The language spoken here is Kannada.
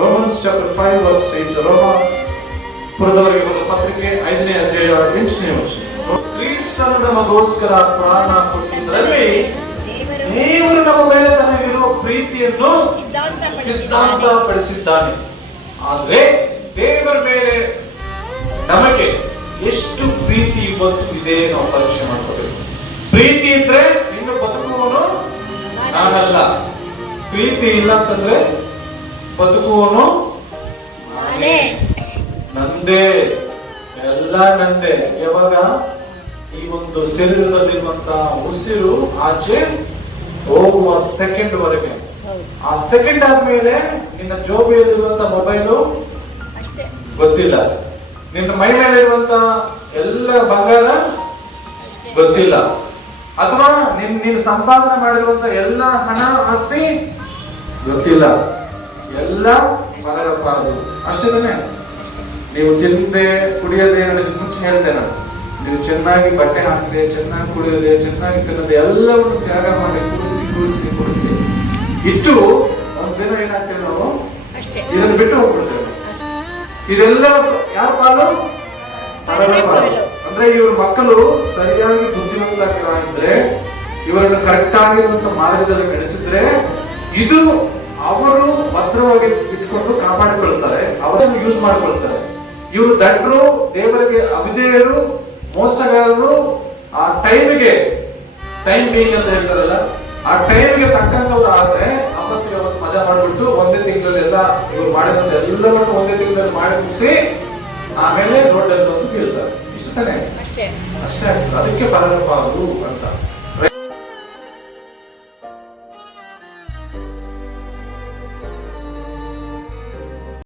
Romans chapter 5 verse 8. ರೋಮ ಪುರದವರಿಗೆ ಒಂದು ಪತ್ರಿಕೆ 5ನೇ ಅಧ್ಯಾಯ 8ನೇ ವಚನ. ಕ್ರಿಸ್ತನು ನಮಗೋಸ್ಕರ ಪ್ರಾಣ ಕೊಟ್ಟಿದ್ದರಲ್ಲಿ ದೇವರು ನಮ್ಮ ಮೇಲೆ ತನಗಿರುವ ಪ್ರೀತಿಯನ್ನು ಸಿದ್ಧಾಂತ ಪಡಿಸಿದ್ದಾನೆ. ಆದ್ರೆ ದೇವರ ಮೇಲೆ ನಮಗೆ ಎಷ್ಟು ಪ್ರೀತಿ ಇವತ್ತು ಇದೆ ನಾವು ಪರೀಕ್ಷೆ ಮಾಡ್ಕೋಬೇಕು. ಪ್ರೀತಿ ಇದ್ರೆ ಇನ್ನು ಬದುಕುವನು ನಾನಲ್ಲ, ಪ್ರೀತಿ ಇಲ್ಲ ಅಂತಂದ್ರೆ ಬದುಕುವನು ನಂದೇ, ಎಲ್ಲ ನಂದೇ. ಯಾವಾಗ ಈ ಒಂದು ಶರೀರದಲ್ಲಿರುವಂತಹ ಉಸಿರು ಆಚೆ ಹೋಗುವ ಸೆಕೆಂಡ್ ವರೆಗೆ, ಆ ಸೆಕೆಂಡ್ ಆದ್ಮೇಲೆ ನಿನ್ನ ಜೋಬಿಯಲ್ಲಿರುವಂತ ಮೊಬೈಲು ಗೊತ್ತಿಲ್ಲ, ನಿನ್ನ ಮೈ ಮೇಲಿರುವಂತ ಎಲ್ಲ ಬಂಗಾರ ಗೊತ್ತಿಲ್ಲ, ಅಥವಾ ನೀನು ಸಂಪಾದನೆ ಮಾಡಿರುವಂತ ಎಲ್ಲ ಹಣ ಆಸ್ತಿ ಗೊತ್ತಿಲ್ಲ, ಎಲ್ಲ ಮರೆಯಬಾರದು. ಅಷ್ಟೇ ತಾನೆ? ನೀವು ತಿನ್ನದೆ ಕುಡಿಯದೆ ಹೇಳೋದಕ್ಕೆ ಮುಂಚೆ ಹೇಳ್ತೇನೆ, ನೀವು ಚೆನ್ನಾಗಿ ಬಟ್ಟೆ ಹಾಕದೆ, ಚೆನ್ನಾಗಿ ಕುಡಿಯದೆ, ಚೆನ್ನಾಗಿ ತಿನ್ನದೆ ಎಲ್ಲವನ್ನು ತ್ಯಾಗ ಮಾಡಿ ಕುಡಿಸಿ ಕುಡಿಸಿ ಕುಡಿಸಿ ಇಟ್ಟು ಒಂದ್ ದಿನ ಏನಾಗ್ತೇವೆ ನಾವು ಇದನ್ನು ಬಿಟ್ಟು ಹೋಗ್ಬಿಡ್ತೇವೆ. ಇದೆಲ್ಲ ಯಾರ ಪಾಲು? ಪರರ ಪಾಲು. ಅಂದ್ರೆ ಇವ್ರ ಮಕ್ಕಳು ಸರಿಯಾಗಿ ಬುದ್ಧಿವಂತರಾಗಿದ್ರೆ, ಇವರನ್ನು ಕರೆಕ್ಟ್ ಆಗಿರುವಂತ ಮಾರ್ಗದಲ್ಲಿ ನಡೆಸಿದ್ರೆ ಇದು ಅವರು ಭದ್ರವಾಗಿ ಇಟ್ಕೊಂಡು ಕಾಪಾಡಿಕೊಳ್ತಾರೆ, ಅವರನ್ನು ಯೂಸ್ ಮಾಡಿಕೊಳ್ತಾರೆ. ಇವರು ದಡ್ರು, ದೇವರಿಗೆ ಅವಿಧೇಯರು, ಮೋಸಗಾರರು. ಆ ಟೈಮಿಗೆ ಟೈಮ್ ಬೀಯಿಂಗ್ ಅಂತ ಹೇಳ್ತಾರಲ್ಲ, ಆ ಟೈಮ್ಗೆ ತಕ್ಕಂತವ್ರು ಆದ್ರೆ 50 ಮಜಾ ಮಾಡಿಬಿಟ್ಟು ಒಂದೇ ತಿಂಗಳಲ್ಲಿ ಎಲ್ಲ ಇವ್ರು ಮಾಡಿದಂತ ಎಲ್ಲವನ್ನು ಒಂದೇ ತಿಂಗಳಲ್ಲಿ ಮಾಡಿ ಮುಗಿಸಿ ಆಮೇಲೆ ರೋಡಲ್ಲಿ ಬಂದು ಬೀಳ್ತಾರೆ. ಇಷ್ಟು ತಾನೆ? ಅಷ್ಟೇ ಆಗ್ತದೆ. ಅದಕ್ಕೆ ಪರಲೋಕ ಅಂತ.